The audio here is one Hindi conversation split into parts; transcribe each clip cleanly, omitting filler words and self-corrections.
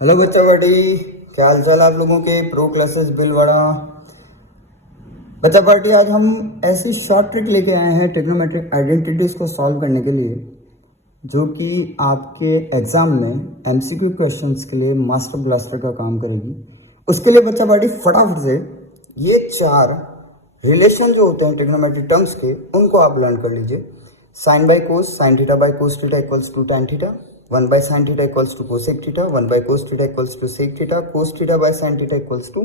हेलो बच्चा पार्टी, क्या हाल चाल आप लोगों के। Pro classes Bhilwara. बच्चा पार्टी, आज हम ऐसी शॉर्ट ट्रिक लेके आए हैं ट्रिग्नोमेट्रिक आइडेंटिटीज को सॉल्व करने के लिए, जो कि आपके एग्जाम में एमसीक्यू क्वेश्चंस के लिए मास्टर ब्लास्टर का काम करेगी। उसके लिए बच्चा पार्टी फटाफट से ये 4 रिलेशन जो होते हैं ट्रिग्नोमेट्रिक टर्म्स के, उनको आप लर्न कर लीजिए। Sine by cos, sine theta by cos theta equals to tan theta, 1 by sin theta equals to cosec theta, 1 by cos theta equals to sec theta, cos theta by sin theta equals to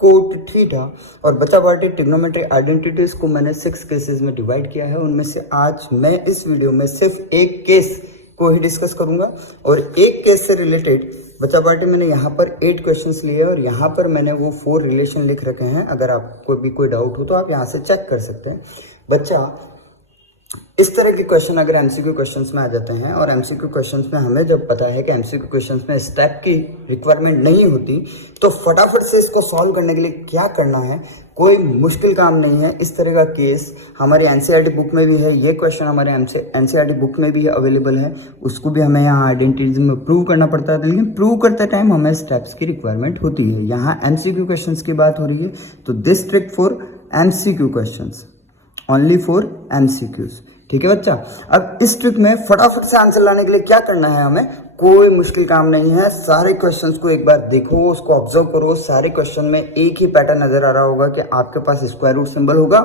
cot theta। और बच्चा पार्टी ट्रिग्नोमेट्रिक आइडेंटिटीज को मैंने 6 केसेस में डिवाइड किया है। उनमें से आज मैं इस वीडियो में सिर्फ एक केस को ही डिस्कस करूंगा, और एक केस से रिलेटेड बच्चा पार्टी मैंने यहाँ पर 8 क्वेश्चंस लिए और यहाँ पर मैंने वो 4 रिलेशन लिख रखे हैं। अगर आपको भी कोई डाउट हो तो आप यहाँ से चेक कर सकते हैं। बच्चा, इस तरह के क्वेश्चन अगर एमसीक्यू क्वेश्चंस में आ जाते हैं, और एमसीक्यू क्वेश्चंस में हमें जब पता है कि एमसीक्यू क्वेश्चंस में स्टेप की रिक्वायरमेंट नहीं होती, तो फटाफट से इसको सॉल्व करने के लिए क्या करना है, कोई मुश्किल काम नहीं है। इस तरह का केस हमारे एनसीईआरटी बुक में भी है, ये क्वेश्चन हमारे एनसीईआरटी बुक में भी अवेलेबल है। उसको भी हमें यहाँ आइडेंटिटीज में प्रूव करना पड़ता है, लेकिन प्रूव करते टाइम हमें स्टेप्स की रिक्वायरमेंट होती है। यहाँ एमसीक्यू क्वेश्चंस की बात हो रही है, तो this trick for MCQ questions, only for MCQs. ठीक है बच्चा। अब इस ट्रिक में फटाफट से आंसर लाने के लिए क्या करना है, हमें कोई मुश्किल काम नहीं है। सारे क्वेश्चंस को एक बार देखो, उसको ऑब्जर्व करो। सारे क्वेश्चन में एक ही पैटर्न नजर आ रहा होगा कि आपके पास स्क्वायर रूट सिंबल होगा,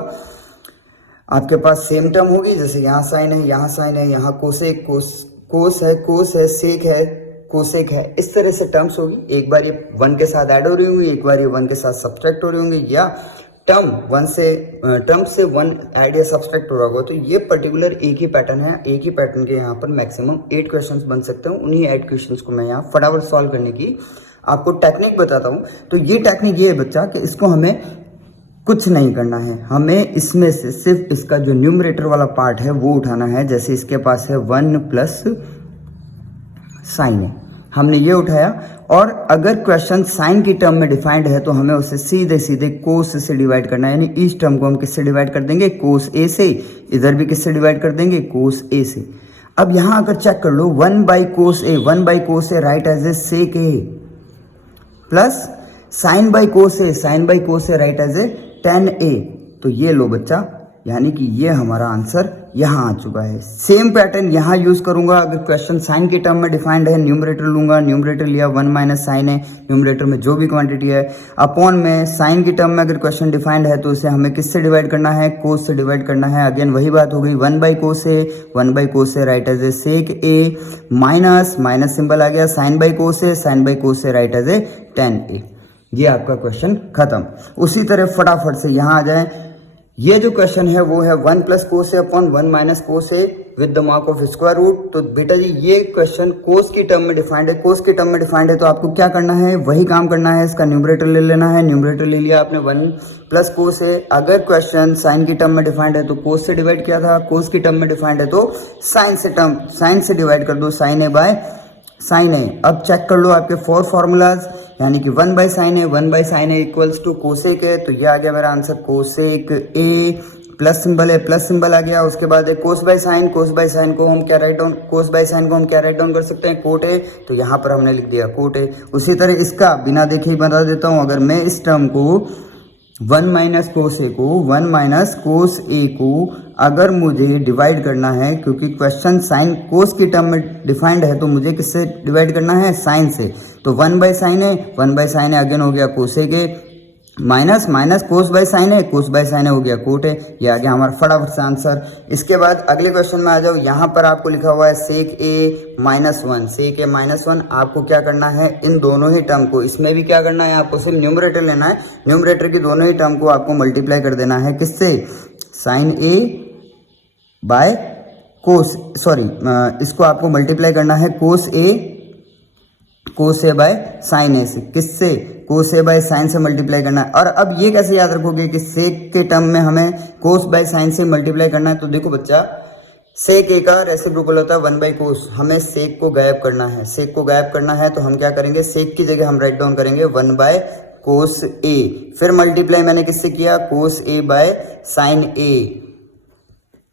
आपके पास सेम टर्म होगी, जैसे यहाँ साइन है, यहाँ साइन है, यहाँ कोसेक, कोस है, सेक है, कोसेक है। इस तरह से टर्म्स होगी। एक बार ये 1 के साथ ऐड हो रही होंगी, एक बार ये 1 के साथ सब्सट्रैक्ट हो रही होंगी, या टर्म से 1 ऐड या सब्सट्रैक्ट हो रहा होगा। तो ये पर्टिकुलर एक ही पैटर्न है। एक ही पैटर्न के यहाँ पर मैक्सिमम 8 क्वेश्चंस बन सकते हैं। उन्हीं 8 क्वेश्चंस को मैं यहाँ फटाफट सॉल्व करने की आपको टेक्निक बताता हूँ। तो ये टेक्निक ये है बच्चा कि इसको हमें कुछ नहीं करना है, हमें इसमें से सिर्फ इसका जो न्यूमरेटर वाला पार्ट है वो उठाना है। जैसे इसके पास है 1 प्लस साइन है, हमने ये उठाया। और अगर क्वेश्चन साइन की टर्म में डिफाइंड है तो हमें उसे सीधे सीधे कोस से डिवाइड करना है। यानी इस टर्म को हम किससे डिवाइड कर देंगे, कोस ए से। इधर भी किससे डिवाइड कर देंगे, कोस ए से। अब यहां अगर चेक कर लो, 1 by cos A right as A sec A, plus sine by cos A right as A tan A. तो ये लो बच्चा, यानी कि ये हमारा आंसर यहाँ आ चुका है। सेम पैटर्न यहाँ यूज करूंगा। अगर क्वेश्चन साइन के टर्म में डिफाइंड है, न्यूमरेटर लूंगा, न्यूमरेटर लिया 1 माइनस साइन है, न्यूमरेटर में जो भी क्वांटिटी है, अपॉन में साइन की टर्म में अगर क्वेश्चन डिफाइंड है तो उसे हमें किससे डिवाइड करना है, कोस से डिवाइड करना है। अगेन वही बात हो गई, 1 by cos A right as A sec A, minus symbol आ गया, sine by cos A right as A tan A. ये आपका क्वेश्चन खत्म। उसी तरह फटाफट से यहाँ आ जाए। ये जो क्वेश्चन है वो है 1 plus cos A upon 1 minus cos A with the mark of square root. तो बेटा जी, ये क्वेश्चन कोस की टर्म में डिफाइंड है। कोस की टर्म में डिफाइंड है तो आपको क्या करना है, वही काम करना है। इसका न्यूमरेटर ले लेना है। न्यूमरेटर ले लिया आपने 1 प्लस कोस ए। अगर क्वेश्चन साइन की टर्म में डिफाइंड है तो कोस से डिवाइड किया था, कोस की टर्म में डिफाइंड है तो साइन से डिवाइड कर दो, sign A by sine A. अब चेक कर लो आपके 4 फॉर्मूलाज, यानी कि 1 by sine A equals to cosec है। तो ये आ गया मेरा answer, cosec A, plus symbol आ गया। उसके बाद कोस बाई साइन को हम क्या राइट डाउन कर सकते हैं, कोट ए। तो यहाँ पर हमने लिख दिया कोट ए। उसी तरह इसका बिना देखे ही बता देता हूँ। अगर मैं इस टर्म को 1 माइनस कोस ए को अगर मुझे डिवाइड करना है, क्योंकि क्वेश्चन साइन कोस की टर्म में डिफाइंड है, तो मुझे किससे डिवाइड करना है, साइन से। तो 1 बाई साइन है अगेन हो गया cosec A, minus cos by sine है हो गया कोट है। ये आ गया हमारा फटाफट से आंसर। इसके बाद अगले क्वेश्चन में आ जाओ। यहाँ पर आपको लिखा हुआ है सेक ए माइनस वन। आपको क्या करना है, इन दोनों ही टर्म को, इसमें भी क्या करना है, आपको सिर्फ न्यूमरेटर लेना है। न्यूमरेटर की दोनों ही टर्म को आपको मल्टीप्लाई कर देना है, किससे, साइन ए बाय कोस, इसको आपको मल्टीप्लाई करना है कोस ए बाय साइन ए से। किससे, कोस ए बाय साइन से मल्टीप्लाई करना है। और अब ये कैसे याद रखोगे कि सेक के टर्म में हमें कोस बाय साइन से मल्टीप्लाई करना है। तो देखो बच्चा, सेक ए का रेसिप्रोकल होता है 1 बाई कोस। हमें सेक को गायब करना है। तो हम क्या करेंगे, सेक की जगह हम राइट डाउन करेंगे 1 बाय कोस ए, फिर मल्टीप्लाई मैंने किससे किया, कोस ए बाय साइन ए,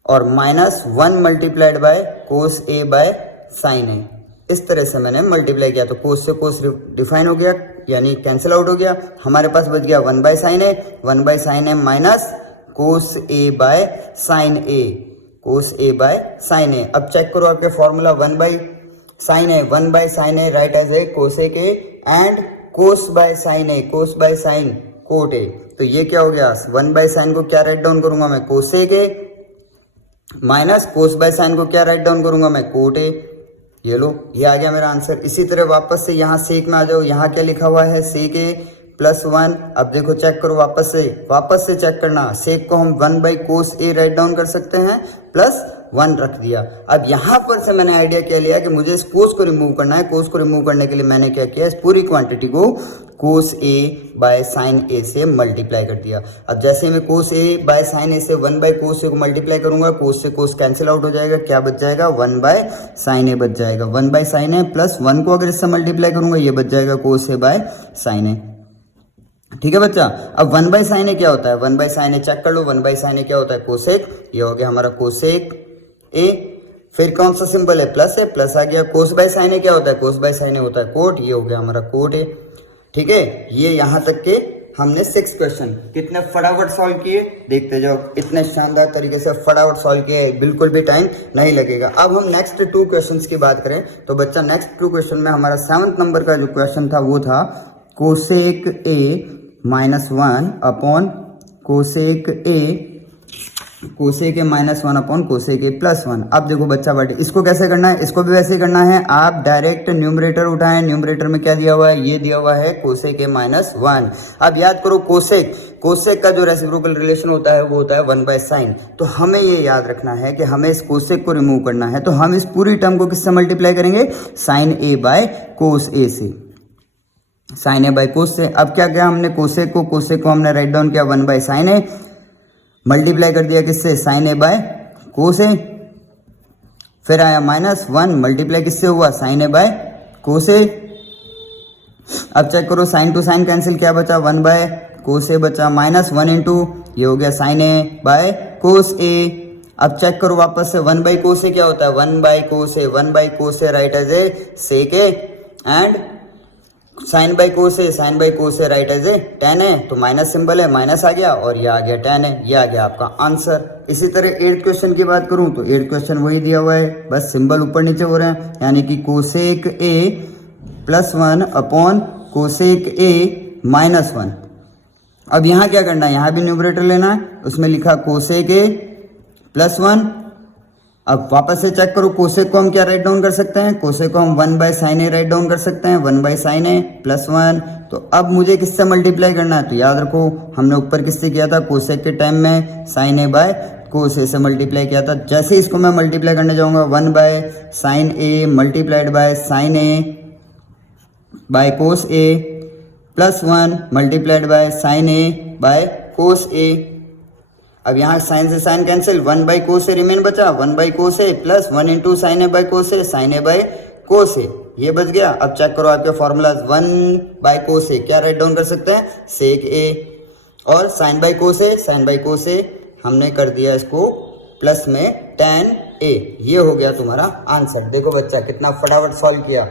और -1 multiplied by cos A by sine A. इस तरह से मैंने मल्टीप्लाई किया तो कोस से कोस डिफाइन हो गया यानी कैंसिल आउट हो गया। हमारे पास बच गया 1 by sine A, 1 by sine A minus cos A by sine A, cos A by sine A. अब चेक करो आपके formula 1 by sine A, 1 by sine A right as A cosec A and cos by sine A, cos by sine cot A. तो ये क्या हो गया 1 बाय साइन को क्या राइट डाउन करूंगा मैं cosec A minus cos by sign को क्या राइट डाउन करूंगा मैं कोट ए। ये लो ये आ गया मेरा आंसर। इसी तरह वापस से यहाँ सेक में आ जाओ, यहाँ क्या लिखा हुआ है सेक ए प्लस 1। अब देखो चेक करो वापस से चेक करना, सेक को हम 1 by cos A write down कर सकते हैं प्लस 1 रख दिया। अब यहाँ पर से मैंने आइडिया क्या लिया कि मुझे इस कोस को रिमूव करना है। कोस को रिमूव करने के लिए मैंने क्या किया, इस पूरी क्वांटिटी को कोस ए बाय साइन ए से मल्टीप्लाई कर दिया। अब जैसे मैं कोस ए बाय साइन ए से 1 बाय कोस ए को मल्टीप्लाई करूंगा, कोस से कोस कैंसिल आउट हो जाएगा, क्या बच जाएगा 1 बाय साइन ए बच जाएगा। 1 बाय साइन ए प्लस 1 को अगर इससे मल्टीप्लाई करूंगा ये बच जाएगा कोस ए बाय साइन ए। ठीक है बच्चा। अब 1 बाय साइन ए क्या होता है, 1 बाय साइन ए चेक कर लो। 1 बाय साइन ए क्या होता है कोसेक, ये हो गया हमारा कोसेक ए। फिर कौन सा सिंबल है प्लस है, प्लस आ गया। कोस बाय साइन ए क्या होता है, कोस बाय साइन ए होता है कोट, ये हो गया हमारा कोट ए। ठीक है, ये यहां तक के हमने 6 क्वेश्चन कितने फटाफट सॉल्व किए देखते जाओ। इतने शानदार तरीके से फटाफट सॉल्व किए, बिल्कुल भी टाइम नहीं लगेगा। अब हम नेक्स्ट 2 क्वेश्चंस की बात करें तो बच्चा नेक्स्ट 2 क्वेश्चन में हमारा 7th नंबर का जो क्वेश्चन था वो था cosec A minus 1 upon cosec A minus 1 upon cosec A plus 1। अब देखो बच्चा बेटे इसको कैसे करना है, इसको भी वैसे ही करना है। आप डायरेक्ट न्यूमरेटर उठाएं, न्यूमरेटर में क्या दिया हुआ है, ये दिया हुआ है कोसेक ए माइनस 1। अब याद करो कोसेक का जो रेसिप्रोकल रिलेशन होता है वो होता है 1 बाय साइन। तो हमें ये याद रखना है कि हमें इस कोसेक को रिमूव करना है, तो हम इस पूरी टर्म को किससे मल्टीप्लाई करेंगे, साइन ए बाय कोस ए से, साइन ए बाय कोस से। अब क्या किया हमने कोसेक को हमने राइट डाउन किया 1 बाय साइन ए, मल्टीप्लाई कर दिया किससे, साइन ए बाय कोस ए। फिर आया माइनस 1 मल्टीप्लाई किससे हुआ, sign A by cos A. अब चेक करो साइन टू साइन कैंसिल, क्या बचा 1 बाय कोस ए बचा, माइनस 1 इंटू ये हो गया sign A by cos A. अब चेक करो वापस से 1 बाय कोस ए क्या होता है, 1 by cos A, 1 by cos A right as A sec A and sine by cos A right as A tan है। तो माइनस सिंबल है, माइनस आ गया और ये आ गया टेन है, ये आ गया आपका आंसर। इसी तरह 8th क्वेश्चन की बात करूं तो 8th क्वेश्चन वही दिया हुआ है, बस सिंबल ऊपर नीचे हो रहे हैं, यानी कि cosec A plus 1 upon cosec A minus 1। अब यहाँ क्या करना है, यहाँ भी न्यूमरेटर लेना है, उसमें लिखा कोसेक ए प्लस 1। अब वापस से चेक करो कोसेक को हम क्या राइट डाउन कर सकते हैं, कोसेक को हम 1 by sine A write down कर सकते हैं, 1 बाय साइन ए प्लस 1। तो अब मुझे किससे मल्टीप्लाई करना है, तो याद रखो हमने ऊपर किससे किया था, कोसेक के टाइम में साइन ए बाय कोस ए से मल्टीप्लाई किया था। जैसे इसको मैं मल्टीप्लाई करने जाऊंगा 1 by sine A multiplied by sine A by cos A plus 1 multiplied by sine A by cos A. अब यहाँ साइन से sine cancel, 1 by cos A remain बचा, 1 by cos A plus 1 into sine A by cos A, sine A by cos A, ये बच गया। अब चेक करो आपके फॉर्मूला 1 बाई कोस ए क्या राइट डाउन कर सकते हैं, सेक ए, और साइन बाई कोस ए हमने कर दिया इसको प्लस में टेन ए। ये हो गया तुम्हारा आंसर। देखो बच्चा कितना फटाफट सॉल्व किया।